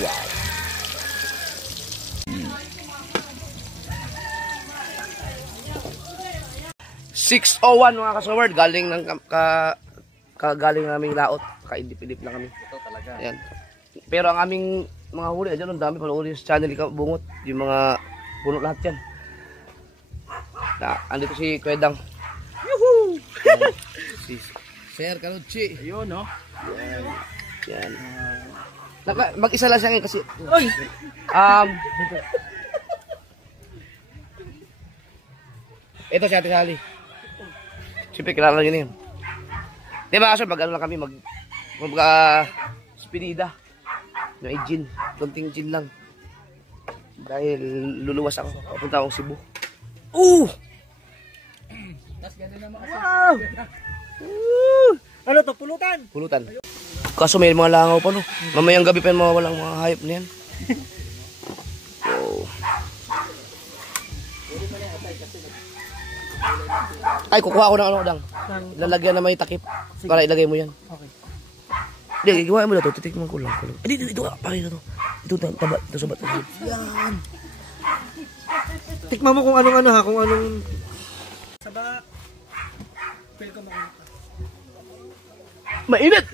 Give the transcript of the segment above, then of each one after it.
Wow. 6:01 mga kasaward, galing ng galing naming laot, kaidip-idip na kami. Ito talaga. Ayan. Pero ang aming mga huli, ayan, ang dami panoorin sa channel Ikaw Bungot, yung mga bunot lahat yan. Andito si Kwedang. Yuhuu! Si Sir Kanuchi. Ayun, no? Yan. Mag-isa lang siya ngayon kasi. Oy! Ito si Ate Sally. Siyempre, kilala nyo na yun. Di ba kaso, mag-ano lang kami, mag-spinida. Yung gin. Konting gin lang. Dahil luluwas ako. Papunta akong Cebu. Wow! Ano to? Pulutan? Pulutan. Kaso may mga langaw pa, no? Mamayang gabi pa yung mga walang mga hayop na yan. Wow. Ay, kukuha ko ng ano, Dang. Lalagyan na may takip. Para ilagay mo yan. Okay. Hindi, gawa mo na ito. Titikman ko lang. Dito, pare na ito. Ito, taba. Ito, sabat. Yan. Tikman mo kung anong ha, kung anong... Saba. Feel ko makita. Mainit!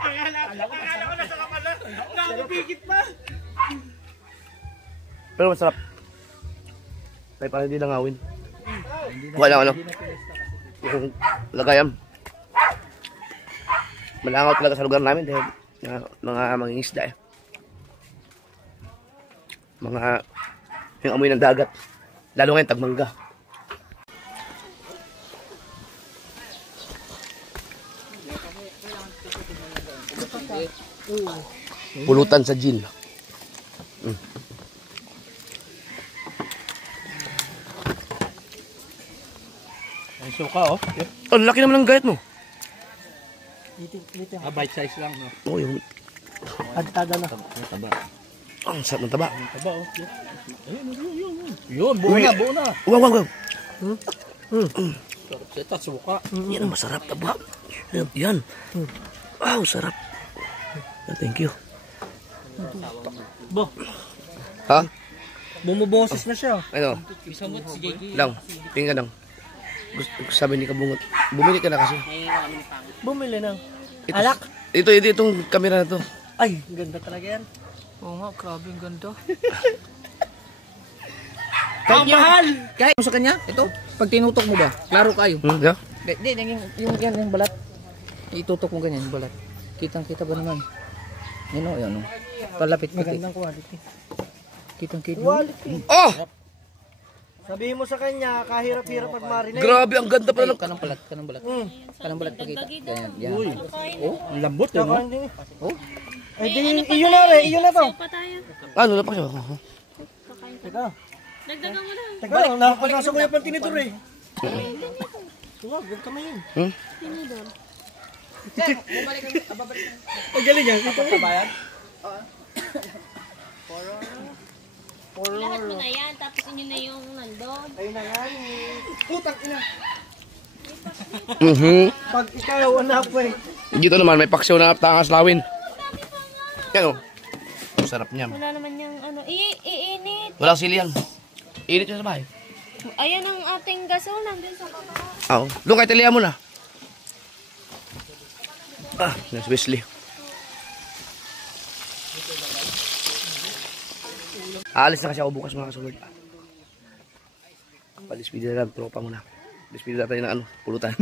Akala ko nasa kapala. Nakapipigit pa. Pero masarap. Kaya parang hindi langawin. Wala ano. Yung lagayan. Malangaw talaga sa lugar namin dahil mga mangingisda eh. Yung amoy ng dagat. Lalo ngayon tagmangga. Pulutan sa gin. Ay, suka, oh. Oh, laki naman ng gayat mo. Bite size lang, no? Oh, yung... Agtada na. Taba. Ang sarap ng taba. Taba, oh. Yun, buo na. Wow. Sarap seta, suka. Yan ang masarap, taba. Yan. Wow, sarap. Thank you. Bo. Ha? Bumuboses na siya. Ano? Lang. Tingnan lang. Gusto sabi ni Kabungot. Bumili ka na kasi. Bumili na. Alak? Itong camera na to. Ay, ganda talaga yan. Oo nga, grabe ang ganda. Ang mahal! Kahit mo sa kanya, ito, pag tinutok mo ba, klaro kayo. Yeah? Hindi, yung balat. Itutok mo ganyan, yung balat. Kitang-kita ba naman? Yan o, yan o. Palapit mo. Magandang quality. Kitang-kita. Quality. Oh! Sabihin mo sa kanya, kahirap-hirap at marinate. Grabe, ang ganda pala. Kanang balat. Kanang balat pakita. Ganyan, yan. Uy. Oh, Ang lambot, no? oh. Ay, iyon na to. Ano na pa siya? Teka. Dagdagan mo lang. Teka lang, nakapagkasa ko yung pantinitor eh. Huwag kamay yun. Tinidor. Ang galing yan. Ito eh. Lahat mo na yan, tapos inyo na yung nandun. Ayun na yan. Putang ina. Pag ikaw, anak po eh. Dito naman, may paksiw na tangas lawin. Yan o. Sarap niya. Wala naman yung ano, iinit. Walang sili yan. Init siya sa bahay. Ayan ang ating gasol, nandun sa baba. Oo. Doon kay talihan mo na. Nasa Wesley. Aalis na kasi ako bukas mga kasunod. Palispida na lang, tropa mo na. Palispida na tayo ng pulutan.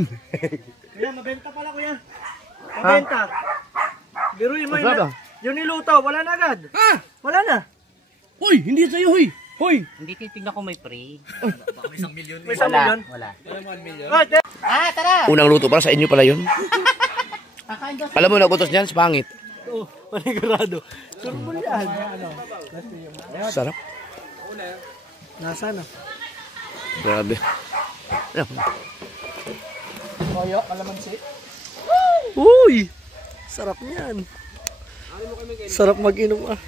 Kuya, mabenta pala kuya. Mabenta. Biruin mo Masarap yun. Yung niluto, wala na agad. Wala na. Hoy, hindi sa'yo, hoy. Hoy. Hindi titignan ko may pre. May 1 million. May 1 million? Wala. Tara. Unang luto para sa inyo pala yun. Alam mo, nagutos niyan, sa pangit. Oo, panigurado. Surbol yan. Sarap. Nasa na? Grabe. Kaya, kalamansi. Uy! Sarap niyan. Sarap mag-inom ah.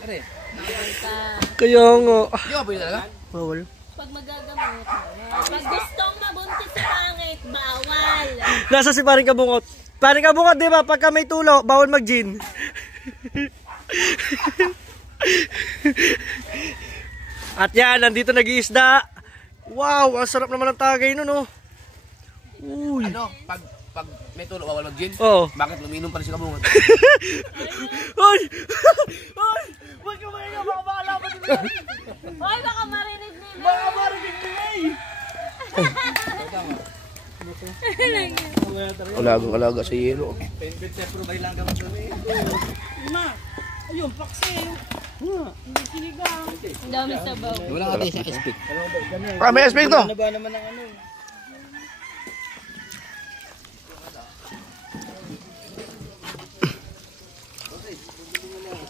Kaya nga. Di ba pwede talaga? Bawal. Pag magagamot, pag gustong mabuntis sa pangit, bawal. Nasa si paring kabungot. Paring kabungot, di ba? Pagka may tulo, bawal mag-gin. At yan, nandito nag-iisda. Wow, ang sarap naman ng tagay nun, oh. Uy. Ano, pag may tulo, bawal mag-gin? Oo. Bakit luminom pa rin si Kabungot? Ay! Ay! Huwag ka mahiya, baka makalaman nila. Hoy, baka marinig nila. Baka marinig nila eh. Alagang-alaga sa yelo. Ayun, paksi. Ang dami sabaw. Wala ka tayo sa expect. Ah, may aspect to. Ano ba naman ang ano?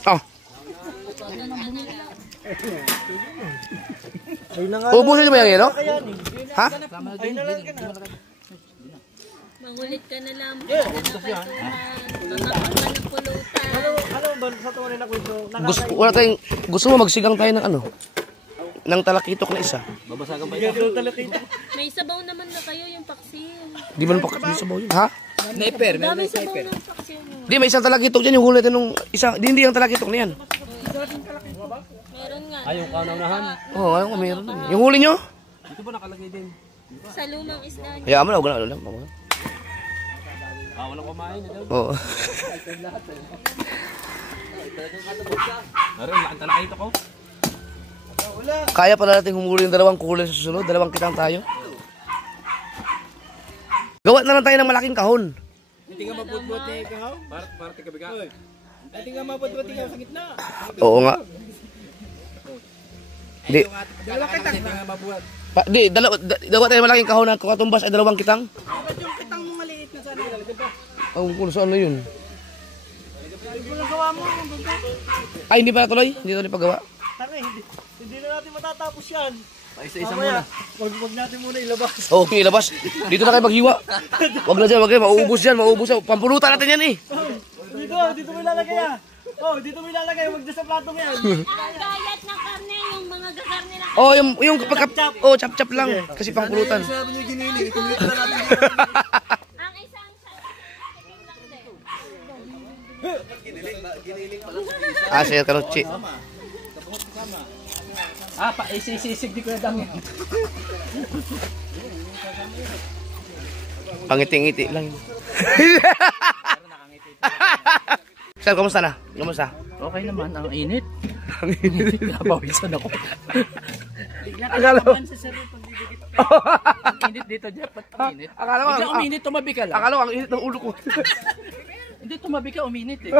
Oh, Ay na nga. ubusin niyo ba yung yelo? Ha? Ay na lang ka na. Mangulit ka na lang. Magkakaroon ng pulutan. Ano ba sa tuwa na kwento? Gusto mo magsigang tayo ng ano? Ng talakitok na isa. May sabaw naman na kayo yung paksin. Di ba napakatid sa bawo yun? Ha? Sniper, meron Dami na sabaw sniper. ng paksin. Di, may isang talakitok dyan. Yung huli natin nung isa. Hindi yung talakitok na yan. Meron nga. Ayaw ka naunahan. Oo, oh, ayun, meron. Yung huli nyo? Sa lumang isda niya. Hayaan mo na, huwag na ano lang. Walang kumain na daw. Oo. Aray, laking talakito ko. Kaya pala natin humuli yung dalawang kulay sa susunod. Dalawang kitang tayo. Gawa na lang tayo ng malaking kahon. Hindi nga maput-put eh, kahaw. Para tika-biga. Hindi nga maput-put ikaw sa gitna. Oo nga. Di, Dalawa kita. Hindi nga mabuhat. gawa tayo ng malaking kahon na katumbas ay dalawang kitang. Ba't yung kitang mo maliit na sana? Diba? Ang kung saan na yun. Ikaw lang gawa mo. Ay, hindi pa natuloy? Hindi tuloy paggawa. Tanga, hindi na natin matatapos yan. Isa-isa muna. Wag natin muna ilabas. Oo, okay, ilabas. Dito na kayo maghiwa. Wag na dyan, wag na. Mauubos yan, mauubos yan. Pampulutan natin yan eh. Dito mo ilalagay ah. Oh, dito mo ilalagay. Wag dyan sa platong yan. Ang gayat ng karne, yung mga gakarne na. Oh, yung pagka... Oh, chap-chap lang. Kasi pangpulutan. Sabi niyo giniling. Ituloy na natin. Ang isang Ah, Sir Kanuchi. Isisig di ko na dami. Pangiti-ngiti lang. Sir, kamusta na? Kamusta? Okay naman, ang init. Ang init. Napawisan ako. Akala mo. Ang init dito, Jeff. Ang init. Akala mo. Bigla uminit, tumabi ka lang. Akala mo, ang init ng ulo ko. Hindi, tumabi ka, uminit eh.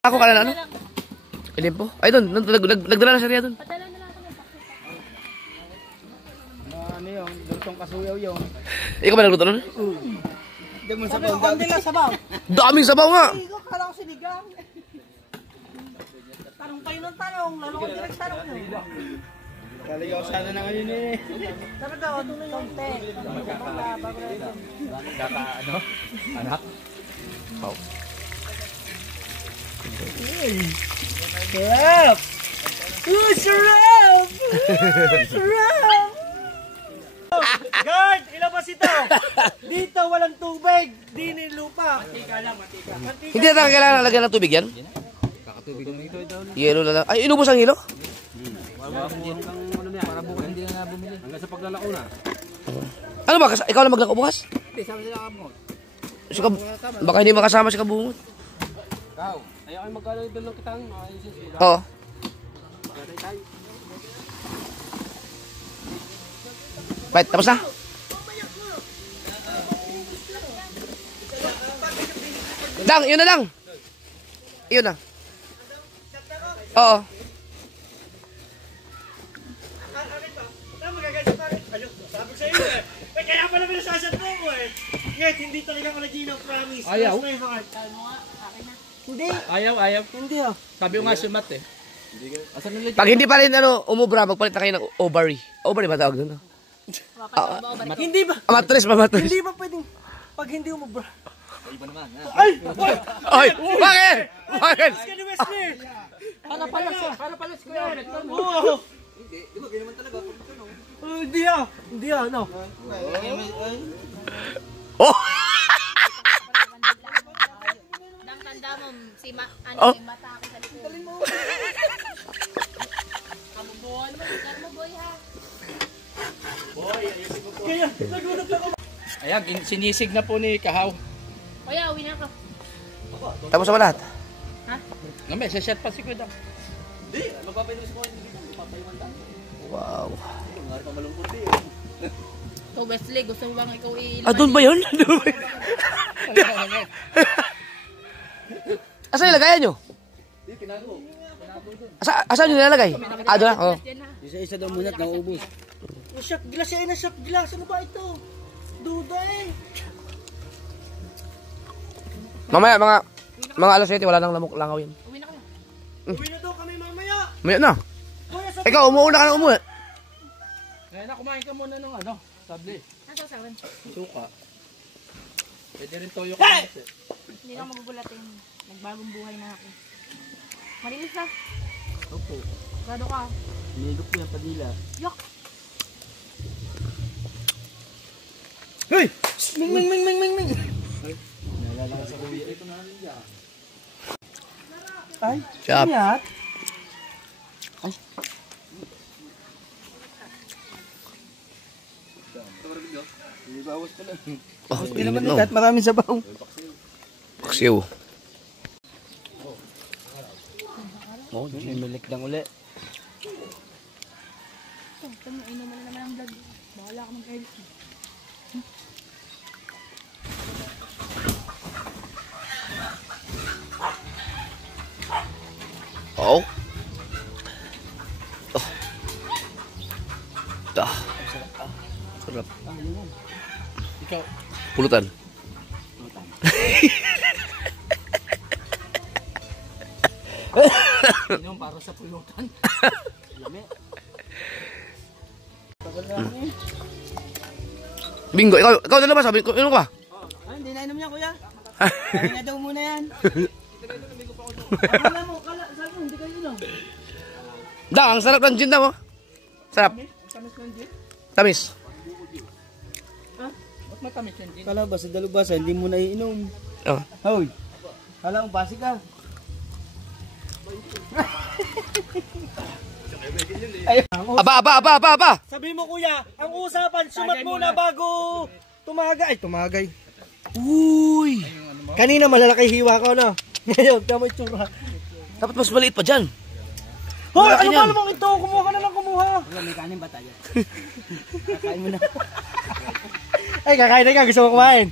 Ako ka na ano? Ilim po? Ay, doon. Nagdala na siya riya doon. Patala na lang ako ng paksin. Ano yung lutong kasuyaw yung. Ikaw ba nagluto nun? Hindi mo sabaw. Hindi lang sabaw. Daming sabaw nga! Kala ko sinigang. Tanong kayo ng tanong. Lalo ko direct tanong nyo. Kalayaw sana na ngayon eh. Sabi daw, ito na yung te. Ano? Anak? Oh. Sarap! Sarap! Sarap! Guard, ilabas ito! Dito walang tubig, di ni lupa. Matika lang, matika. Hindi na kailangan lagyan ng tubig yan? Kakatubig ng ito. Yelo na lang. Ay, inubos ang hilo? Para bukas hindi na bumili. Hanggang sa paglalako na. Ano ba? Ikaw lang maglako bukas? Hindi, sabi sila ka mo. Baka hindi makasama si Kabungot. Ikaw, ayaw kayo magkano doon ng kitang. Oo. Right, tapos na? Dang, yun na lang. Yun na. Oo. Sabi sa iyo eh. Kaya pala pinasasad mo ko eh. Ngayon, hindi talaga ako nag-ino, promise. Ayaw? Cross my heart. Hindi. Ayaw. Hindi ah. Sabi ko nga sumat eh. Asan nila? Pag hindi pa rin umubra, magpalit na kayo ng ovary. Ovary ba tawag doon? Hindi ba? Matris ba, matris? Hindi ba pwedeng pag hindi umubra? Iba naman. Ay! Ay, bakit? Bakit? Ka ni Wesley! Para pala si Kuya Obet. Oo! Hindi ah! Hindi ah, no? Oh! Ayan, sinisig na po ni Kahaw. Kuya, uwi na ako. Tapos sa lahat. Namay, sa-shot pa si Kuya. Wow. Ikaw, Wesley, gusto mo bang ikaw Ah, doon ba yun? Asa nilagayan nyo? Asa nyo nilalagay? Ah, doon lang? Oo. Isa-isa daw muna at nauubos. Shot glass yan na shot glass. Ano ba ito? Duda eh. Mamaya, mga alas 7, wala nang lamok langaw yun. Uwi na ka na. Uwi na daw kami mamaya. Mamaya na. Kuya, sa Ikaw, umuuna ka na umuwi. Ngayon na, kumain ka muna ng ano, sabli. Ang sasawan. Suka. Pwede rin toyo ka. Hindi na ako magugulatin. Nagbagong buhay na ako. Malinis na. Opo. Gado ka. Nilog ko yung padila. Yok. Hey! Ming, ming, ming, ming, ming, ming. Nalala sa kuya. Ito na rin yan. Ay, Chop. ingat. Oh, Hindi naman no. kahit maraming sabaw. Paksiw. Oh, milik lang uli. Ito, inom mo na naman ang vlog. Bahala ka mag-edit. Oh. Oh. Ah. Sarap. Ikaw. Pulutan. Inom para sa pulutan. Bingo, ikaw na ba? Sabi ko, inom ka? Ay, hindi na inom niya kuya. Kaya na daw muna yan. Kala mo, sabi mo, hindi kayo inom. Dang, ang sarap ng gin daw. Oh. Sarap. Tamis ng gin. Tamis. Ba't matamis yan din? Kala ba sa dalubasa, hindi mo na iinom. Oh. Hoy, kala mo basi ka. Aba. Sabi mo kuya, ang usapan, sumat muna bago tumagay. Ay, tumagay. Uy! Kanina malalaki hiwa ko, no? Ngayon, tama yung tsura. Dapat mas maliit pa dyan. Hoy, Malaki ano yan. ba namang ito? Kumuha ka na lang kumuha. Wala, may kanin ba tayo? Kakain mo na. Ay, kakain na ka. Gusto mo kumain.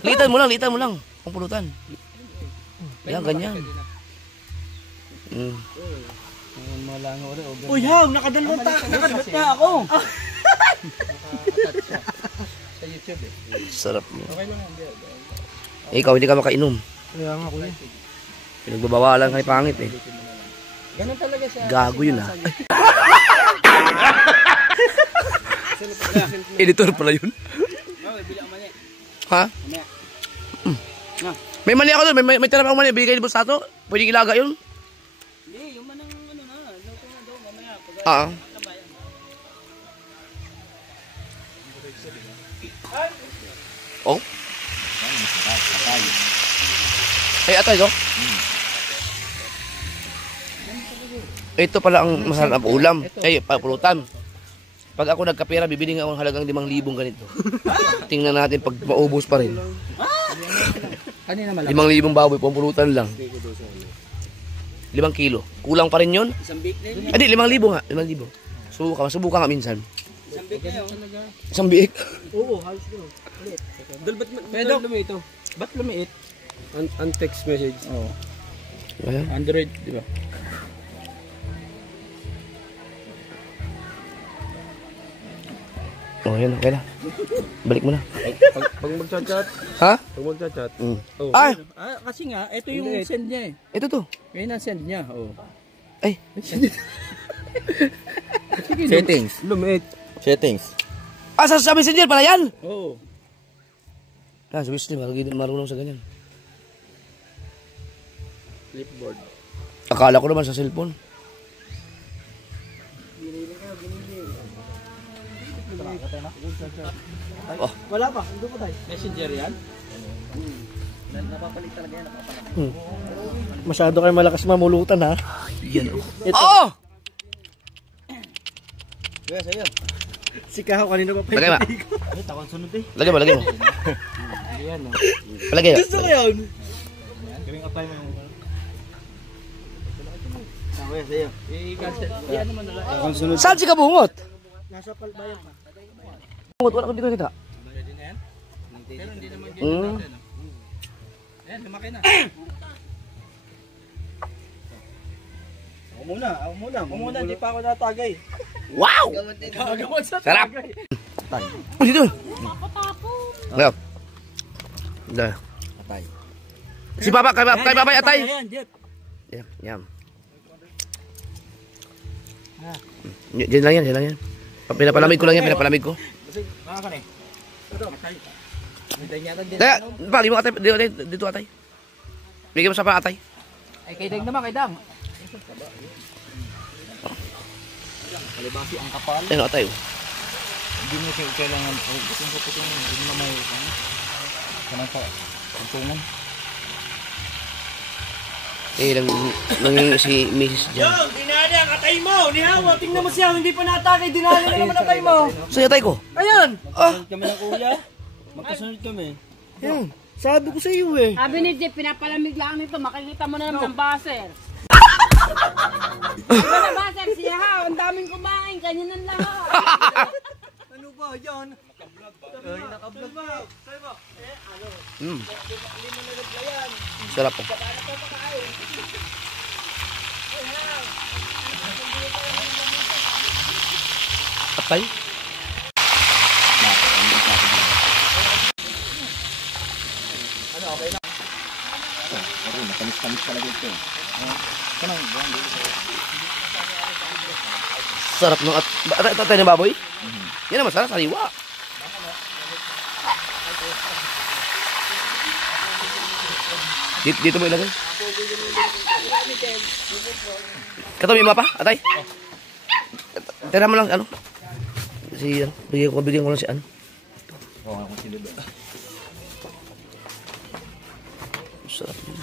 Litan mo lang. Ang pulutan. Yan, ganyan. Uy, haw, nakadalawang nakadalawang na ako. Sa YouTube eh. Sarap mo. Okay lang yan. Ikaw, hindi ka makainom. Kaya nga kuya. Pinagbabawalan kay pangit eh. Ganun talaga siya. Gago yun ah. Editor pala yun. Ha? May mani ako doon. May tira pa ako mani. Bigay ni Boss Tato. Pwede ilaga yun. Hindi, yung manang ano na. Luto na daw mamaya. Ah. Oh. Ay, ato ito. Ito pala ang masarap na ulam. Ay, pulutan. Pag ako nagkapera, bibili nga ako ng halagang 5,000 ganito. Tingnan natin pag maubos pa rin. Kanina malaki. 5,000 baboy, pampulutan lang. 5 kilo. Kulang pa rin yun? Isang bake na yun. Hindi, 5,000 nga. 5,000. Subukan nga minsan. Isang bake na yun. Isang biik. Oo, halos ko. Ulit. Ba't lumiit ito? Ba't lumiit? Untext message. Oo. Ayan. Android, di ba? Oh, yan. Okay na. Balik mo na. Pag magchat-chat. Ha? Pag magchat-chat. Oh. Ay! Ah, kasi nga, ito yung send niya eh. Ito to. Ngayon ang send niya. Oh. Ay. Settings. Lumiit. Settings. Ah, sa messenger pala yan? Oo. Ah, sa Wesley, marunong sa ganyan. Flipboard. Akala ko naman sa cellphone. Oh. Wala pa, hindi po tayo. Messenger yan? Masyado kayo malakas mamulutan ha. Yan. Oo! Kaya sa'yo. Si Kaho kanina pa Lagay mo. Takon sunod eh. Lagay mo, lagay mo. Ayan, no. Palagay. Gusto ko yun. Gawing apply mo yung... Ako yan sa'yo. Yan naman nila. Takon sunod. Saan si Kabungot? Nasa palbayan pa. Kabungot, wala ko dito nakita. Pero hindi naman Hmm. Ayan, lumaki na. Ako muna, di pa ako natagay. Wow! Gagawin sa Sarap! Oh, dito. Ngayon. Dah. Atay. Si Papa, kay Papa atay. Ayan, Jeff. Yan, yan. Diyan lang yan, diyan lang yan. Pinapalamig ko lang yan, pinapalamig ko. Nakaka na eh. Hintay niya din. Kaya, pali mo atay, dito atay. Bigyan mo sa pa atay. Ay, kay Deng naman, kay Dang. Kalibasi ang kapal. Ayun, atay. Hindi mo kailangan, puting-puting, hindi mo na may, kanang sa tuntungan. Nanging si Mrs. Yo, dyan. dinali ang atay mo! Nihawa, tingnan mo siya, hindi pa natakay, dinali na naman atay mo! Sa'yo atay ko. Ayan! Kami ng kuya, magkasunod kami. Ayan, sabi ko sa iyo eh. Sabi ni Jeff, pinapalamig lang nito. Makikita mo na naman ng baser. Diba na baser siya ha? Ang daming kumain. Ganyan ang lahat. Ano ba yan? Nakablog ba? Sarap po. Atay? Matamis-tamis talaga ito. Sarap ng atay ng baboy? Yan naman, sarap, sariwa. Dito mo ilagay. Katabi mo pa, atay? Tira mo lang, ano? Bigyan ko lang si ano. Oo, ako sinilo. Sarap yun.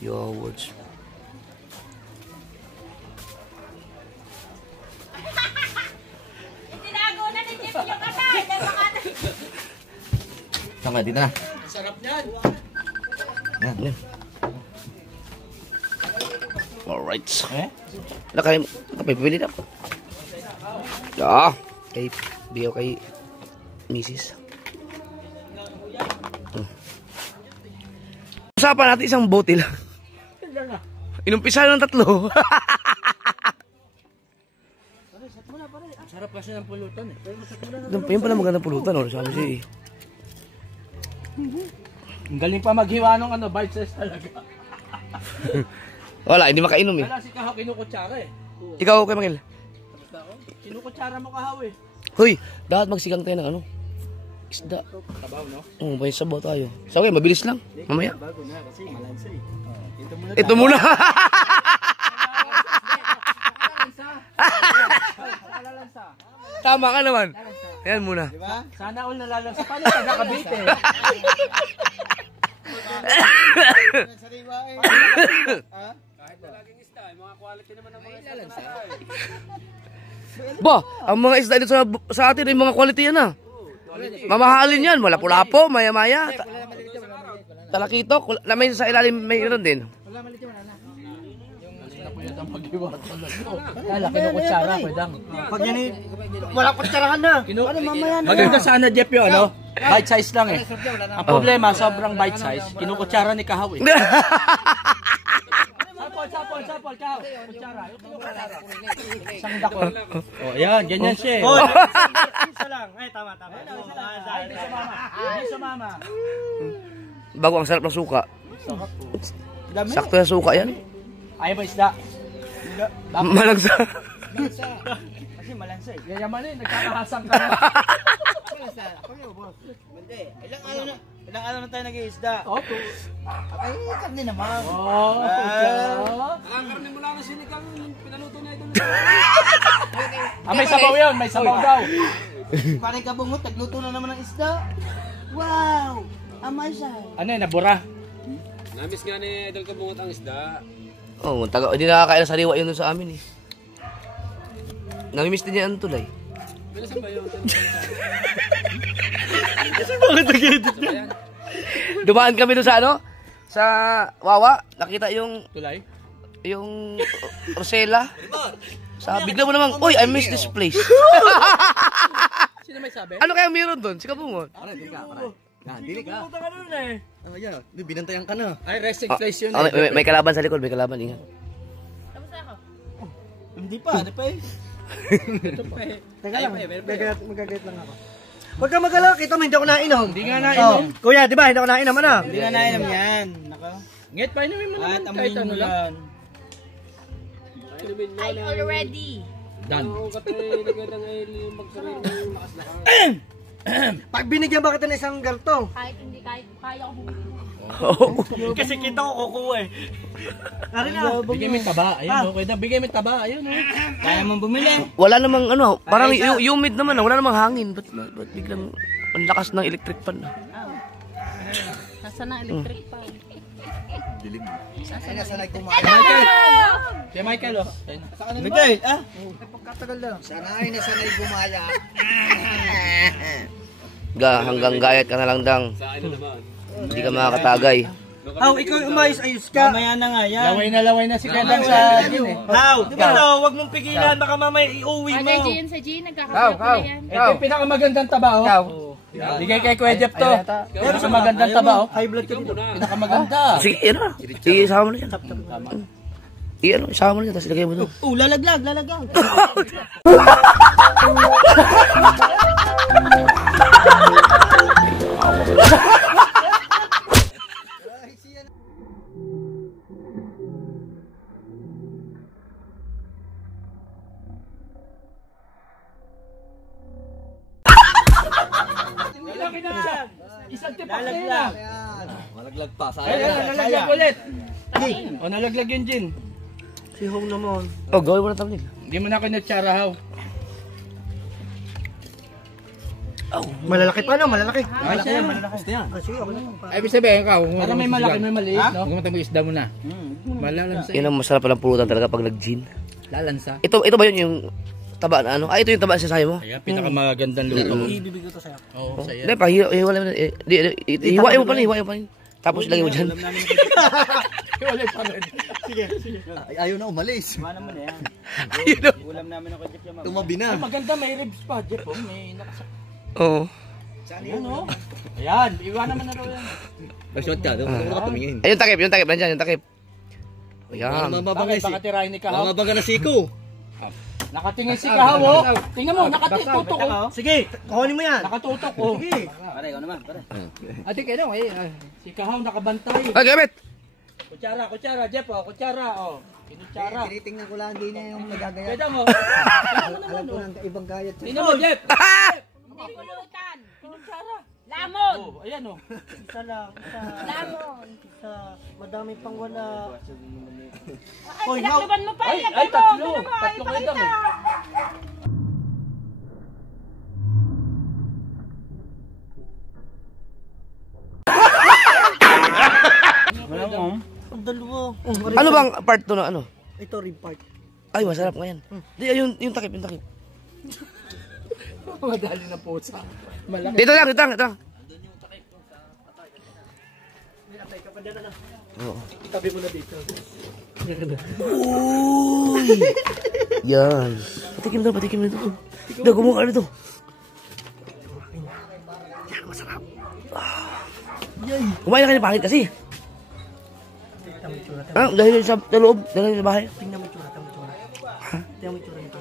Your words. Tinago na ni Jeff yung atay. Saan ka? Dito na. Yan. Alright. Eh? Nakapipili na. Ah, biyaw kay Mrs. Usapan natin isang bote lang. Inumpisa ng 3. Sarap kasi ng pulutan eh. Yan pala magandang pulutan, oh. Sabi siya eh. Ang galing pa maghiwa ng ano, bite size talaga. Wala, hindi makainom eh. Wala si Kahaw kinukutsara eh. Ikaw, kay Miguel. Kinukutsara mo Kahaw eh. Hoy, dapat magsigang tayo ng ano? Isda. Tabaw no? Oo, may sabaw tayo. Sabi, mabilis lang. Mamaya. Bago na kasi malansa eh. Ito muna. Tama ka naman. Ayan muna. Diba? Sana all nalalansa. Paano taga Cavite eh? Sariwa eh. Ba, ang mga isda dito sa atin ay mga quality yan ah. Mamahalin yan. Wala pulapo, maya-maya. Talakito, may sa ilalim may ron din. Kala kinukutsara, pwedang. Pag yan eh, wala kutsarahan na. Ano mamaya na? Maganda sana Jeff yung ano, bite size lang eh. Ang problema, sobrang bite size, kinukutsara ni Kahaw eh. Sapol, Kahaw. Kutsara. Isang dako. Oh, yan, ganyan siya eh. Oh, isa lang. Ay, tama. Hindi sumama. Bago ang sarap ng suka. Sakto yung suka yan. Ayaw mo isda. Malagsa. Kasi malansa eh. Yayaman eh, nagkakahasang ka na. Ilang araw na tayo nag-iisda. Oh, Ay, karne naman. oh. May sabaw yun, may sabaw daw. Parang kabungot, nagluto na naman ng isda. Wow! Amay siya. Ano yun, nabura? Namiss nga ni Idol Kabungot ang isda. Oo, hindi nakakain ng sariwa yun sa amin eh. Namimiss din niya ang tulay. Bilisan ba yun? Bakit nag-edit niya? Dumaan kami doon sa ano? Sa Wawa. Nakita yung Tulay? yung Rosella. Sabi, bigla mo naman, uy, I miss this place. Sino may sabi? Ano kaya meron doon? Si Kabungon. Dili ka. Pumunta ka nun eh. Ano yan? Binantayan ka na. Ay, resting place yun. Ah, may kalaban sa likod, may kalaban. Ingat. Tapos ako. Hindi pa eh. Teka lang, magagayat lang ako. Huwag ka mag-alala, kita mo, hindi ako nainom. Hindi nga nainom. Kuya, di ba, hindi ako nainom, ano? Hindi na nainom yan. Naka. Ngit, painumin mo naman kahit ano lang. I already. Done. Oo, katay, nagandang ay magsarili ng lakas na ka. Pag binigyan ba kita ng isang garto? Kahit hindi, kahit kaya ko bumili. Kasi kita ko kukuha eh. Narin na. Bigay mo yung taba. Ayun, okay na. Bigay mo yung taba. Ayun, Kaya mong bumili. Wala namang ano, parang humid naman, wala namang hangin. Ba't biglang ang lakas ng electric fan? Nasa na electric pa. Saan nasa nagkumain? Si Michael, oh. Miguel, sanay na sanay gumaya. Hanggang gayat ka na lang dang. Sa akin na naman. Hindi ka makakatagay. Aw, ikaw umayos ka. Mamaya na nga yan. Laway na si Kendang sa gin eh. Aw, ano, wag mong pigilan, baka mamaya iuwi mo. Ano yun sa G? Nagkakapila yan. Ito yung pinakamagandang taba, oh. Bigay kay Kuya Jeff to. Pinakamagandang taba, oh. High blood ka dito. Pinakamaganda. Sige, yan na. Isama mo na yan. Isama mo na yan, tapos ilagay mo doon. Lalaglag. Isang tipak na yun, ah. Malaglag pa. Ayun, nalaglag ulit. O, nalaglag yung gin. Si Hong naman. Oh, gawin mo na thumbnail. Hindi mo na ako natsarahaw. Malalaki pa no, malalaki. Malaki yan, malaki. Sige, ako na. Ay, ibig sabihin ka, para may malaki, may maliit, no? Huwag mo tayo isda mo na. Malalansa. Yan ang masarap palang pulutan talaga pag nag-gin. Lalansa. Ito ba yun yung taba na ano? Ah, ito yung taba sa sayo mo? Ayan, pinakamagandang luto mo. Ibibigay ko sa'yo. Oo, saya. Hindi pa, hiwalay mo na. Hiwain mo pa rin. Tapos ilagay mo dyan. Hiwalay pa rin. Ayaw na umalis. Ano mo na yan? Ulam namin ako Jeff yung Tumabi na. Ay, maganda, may ribs pa, Jeff. Oh, may nakasak. Oo. Ayan, oh. Ayan, iwanan mo na raw yan. Nag-shot ka, doon ka tumingin. Ay, yung takip, nandyan, yung takip. Ayan. Bakit baka tirahin ni Kahaw? Mabaga na siko. Nakatingin si Kahaw, oh. Tingnan mo, nakatutok, oh. Sige, kuhanin mo yan. Nakatutok, oh. Sige. Pare, ikaw naman, pare. Ate, kaya lang, si Kahaw nakabantay. Ay, gamit! Kutsara, Jeff, oh. Kutsara, oh. Kinutsara. Tinitingnan ko lang, hindi na yung nagagaya. Kaya mo. Alam ko ng ibang gayat. Tingnan mo, Jeff. Hindi pulutan. Kinutsara. Lamon. Oh, ayan, oh. Isa lang, isa. Lamon. Isa. Madami pang wala. Ay, pinakluban mo pa. Ay, tatlo. Tatlo kayo dami. Ang dalawa. Ano bang part to na ano? Ito, rib part. Ay, masarap nga yan. Di, yung takip. Madali na pusa. Malaki. Dito lang. Oo. Tabi mo na dito. Uy! Yan. Patikim na ito. Tignan, gumawa ka na ito. Yan, masarap. Kumain na kayo pangit kasi. Ah, dahil sa loob, dahil sa bahay. Tingnan mo yung tsura, Tingnan mo yung tsura nito.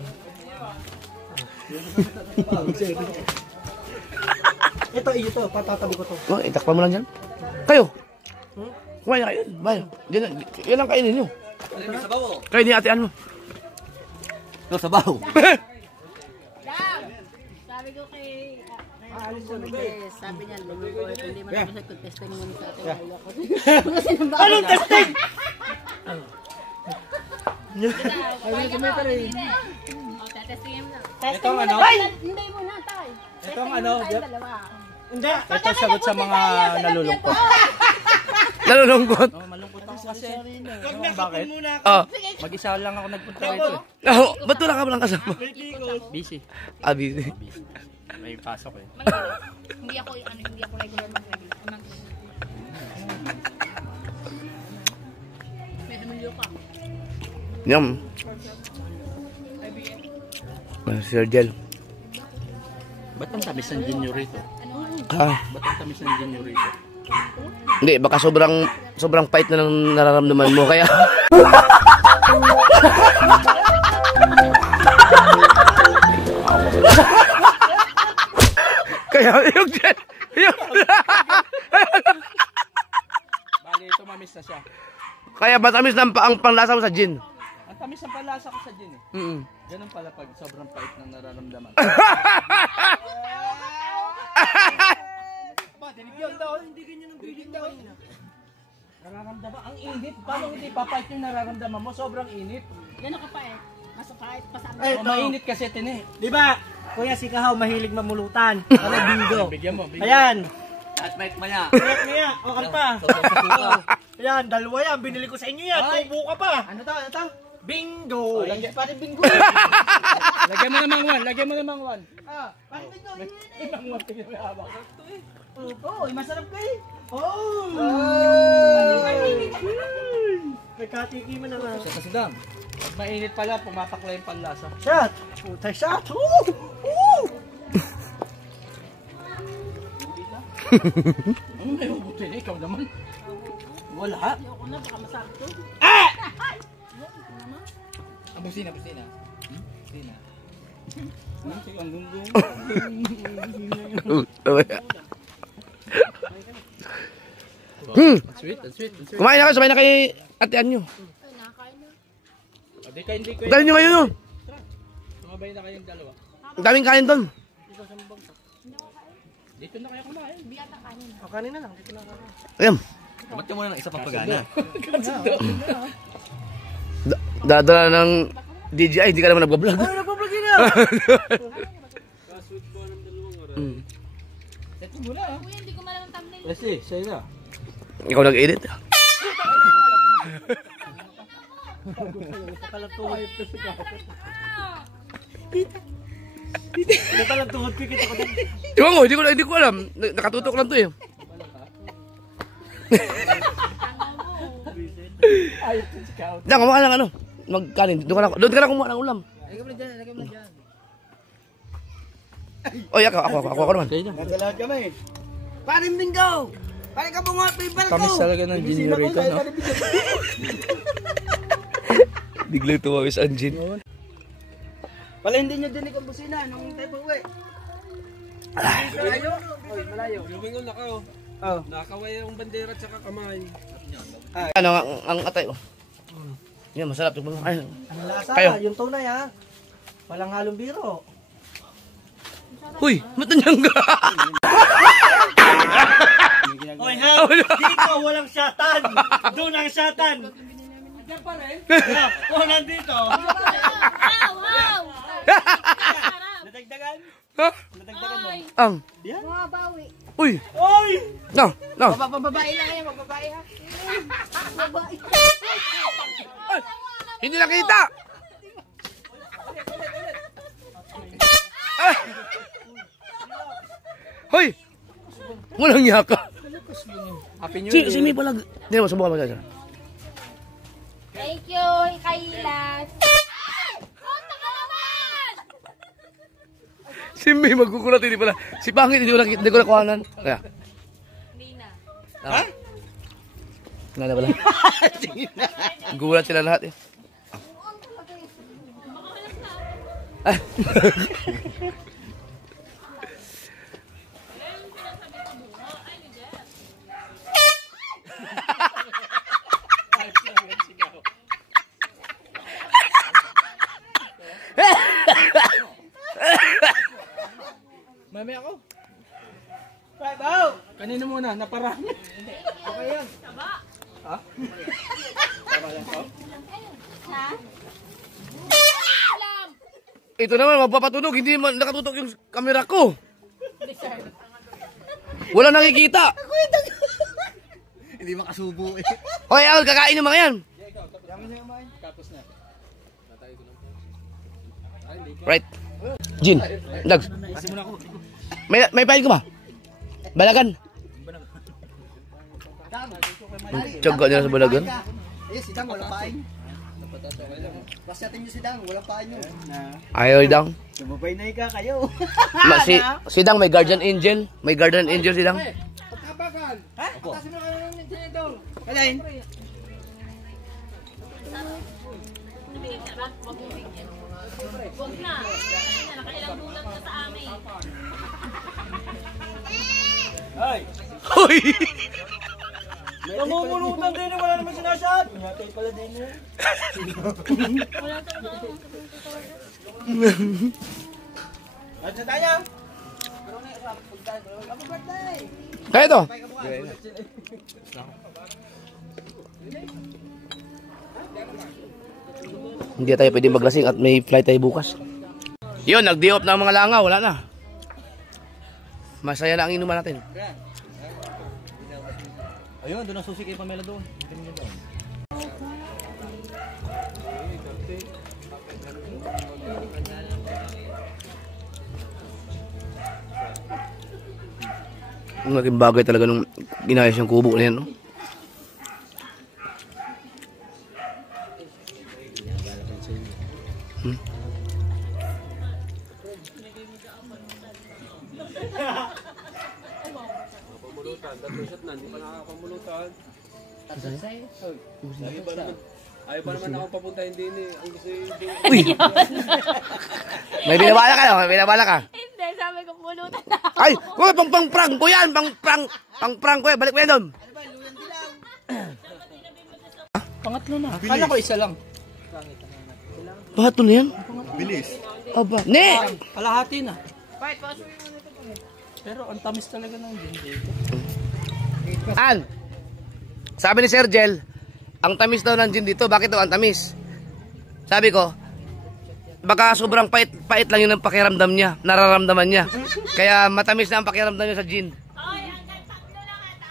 Ito, patatabi ko to. Oh, itakpan mo lang dyan. Kayo. Kumain na kayo. Bahay. Yan lang kainin nyo. Kayo ni atean mo. Ito, sabaw. Sabi ko kay... sabi niya, lumuko ito, hindi mo naman sa testing mo sa ating ayoko. Anong testing? Testingin mo lang. Ito ang ano? Hindi mo na tayo. Ito ang ano, Jeff? Hindi. Ito sagot sa mga nalulungkot. Nalulungkot. Oh, malungkot ako. kasi. Huwag na kapon muna ako. Oh. Mag-isa lang ako nagpunta dito. Oh, ba't wala ka palang kasama? May tikot. Busy. Abi. May pasok eh. Hindi ako regular mag-regular. May Emilio ka. Yum. Sir Jel. Ba't ang tamis ng ginyo rito? Ha? Ba't ang tamis ng ginyo rito? Hindi, baka sobrang pait na lang nararamdaman mo kaya. Kaya yung Jen, Bali ito mamis na siya. kaya matamis na ang panglasa mo sa gin. Ang tamis ng palasa ko sa gin eh. Mm. Ganun pala pag sobrang pait ng nararamdaman. Nararamdaman, ang init. Paano hindi papait yung nararamdaman mo? Sobrang init. Gano'n ka pa eh. Masakit, pasama. Ay, Oh, mainit kasi tini. Di ba? Kuya si Kahaw mahilig mamulutan. Ano bingo? Bigyan mo. Ayan. At mait mo niya. Kaya niya. O kanta. Ayan, dalawa yan. Binili ko sa inyo yan. Tubo ka pa. Ano to? Ano to? Bingo. Pare bingo. Lagyan mo namang one. Lagyan mo namang one. Pare bingo. Ibang one. Tingnan mo yung hawak. Oh, masarap kayo. Oh. Nagkatikiman na nga. Kasi dam. Pag mainit pala, pumapakla yung panlasa. Shot. Puta shot. Woo! Woo! Ano may hugutin? Ikaw naman. Wala. Ayoko na, baka masakit to. Busina. Busina. Sige, ang gunggong. Sweet. Kumain na kayo, sabay na kay Ate Anyo. Ay, nakakain na. Hindi ko. Dahil nyo ngayon, no? Sumabay na kayong dalawa. Ang daming kain doon. Dito na kayo kumain. Biyata kanin. O kanina lang. Dito na ako. Ayan. Ba't ka muna ng isa papagana? Dadala ng DJI, hindi ka naman nagbablog. Ay, nagpaplug yun na. Kasweet ko ng dalawang oras. Ito muna. Kuya, hindi ko malang thumbnail. Kasi, sa'yo na. Ikaw nag-edit. Hindi pala tuhod ko. Kita ko din. Iwan ko, hindi ko alam. Nakatutok lang to eh. Ayos yung scout. Diyan, kumuha lang ano. Magkanin. Doon ka na kumuha ng ulam. Lagyan mo na dyan. Oy, ako naman. Nagalahat kami. Paring bingo. Pare ka bungot, pipal ko. Tamis talaga ng ginyo rito, no? Biglang tumawis ang gin. Pala hindi nyo dinig ang busina nung tayo pauwi. Malayo. Lumingon na ka, oh. Oh. Nakakaway yung bandera at saka kamay. Ano, ang atay, oh. Yan, masarap. Ay, Ang lasa. Kayo. Yung tunay ha. Walang halong biro. huy, matanyang ka. Oy ha. Dito walang shatan. Doon ang shatan. Diyan pa rin. Oh, nandito. Wow! Nadagdagan. Ha? Nadagdagan mo. Ang. Mabawi. Uy. Oy! No. Babae lang yan, babae ha. Mabawi. Ay, hindi nakita. Ah. Hoy. Walang yaka. Happy New Si May pala. Hindi mo, subukan mo siya. Thank you, Kailas. Punta ka naman! Si May magkukulat, hindi pala. Si Pangit, hindi ko nakuhanan. Kaya. Hindi na. Ha? Nga na pala. Gulat sila lahat eh. Ah. Mami ako. Five out! Kanino muna? Naparami. Okay yan. Ha? Tama lang ko? Ha? Alam! Ito naman, magpapatunog. Hindi man nakatutok yung camera ko. Wala nakikita. Hindi Hindi makasubo eh. Hoy, Al, kakain yung mga yan. Right. Jin, Dags. May pain ko ba? Balagan. Tsaga nila sa balagan. Eh, si Dang, walang pain. Pasyatin nyo si Dang, walang pain yun. Ayaw Dang. Sumabay na ika kayo. Si Dang may guardian angel. May guardian angel si Dang. Kalain. Huwag na. Nakailang bulan na sa amin. Hoy! Namumulutan din, wala naman sinasad. Nyatay pala din eh. Wala talaga. At sa tayo. Kaya ito. Hindi tayo pwede maglasing at may flight tayo bukas. Yun, nag-day off na ang mga langaw. Wala na. Masaya na ang inuman natin. Ayun, doon ang susi kay Pamela doon. Ang naging bagay talaga nung ginayos yung kubo na yan, no? Pamulutan. Tatlong shot na. Hindi pa nakakapamulutan. Ayaw pa naman akong papuntahin din eh. Ang gusto yung Uy! May binabala ka, no? May binabala ka. Hindi, sabi ko pulutan na. Ay! Uy, pang-prank ko yan! Pang-prank ko yan! Balik mo yan doon! Pangatlo na. Kala ko isa lang. Bakit na yan? Bilis. Aba. Ne! Kalahati na. Pero ang tamis talaga ng gin dito. An! Sabi ni Sir Jel, ang tamis daw ng gin dito. Bakit daw ang tamis? Sabi ko, baka sobrang pait lang yun ang pakiramdam niya. Nararamdaman niya. Kaya matamis na ang pakiramdam niya sa gin. Oy, hanggang tatlo lang at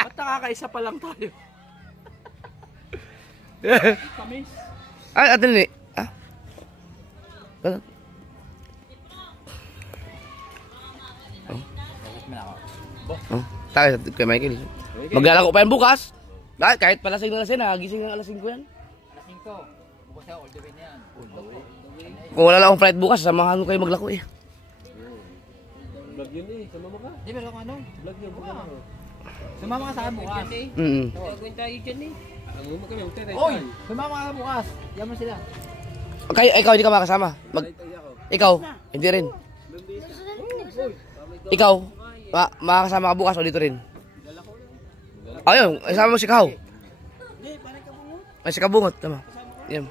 Ba't nakakaisa pa lang tayo? Tamis. Ay, atin ni. Ah? Ganun. Oh, tayo kay Michael. Maglalako pa yan bukas. Kahit palasing na lasing, nagising ng alasing ko yan. Alasing ko. Bukas ako, all the way na yan. Kung wala lang akong flight bukas, samahan ko kayo maglako eh. vlog yun eh. Sama mo ka. Di ba lang ano? Vlog yun. Sumama ka sa akin bukas. gagawin tayo dyan eh. Alam mo kami, huwag tayo. Oy! Sumama ka bukas. Yaman sila. Okay, ikaw hindi ka makasama. Ikaw, hindi rin. Ikaw, makakasama ka bukas o dito rin. Ayun, isama mo si Kao. Ay, si Kabungot, tama. Yan.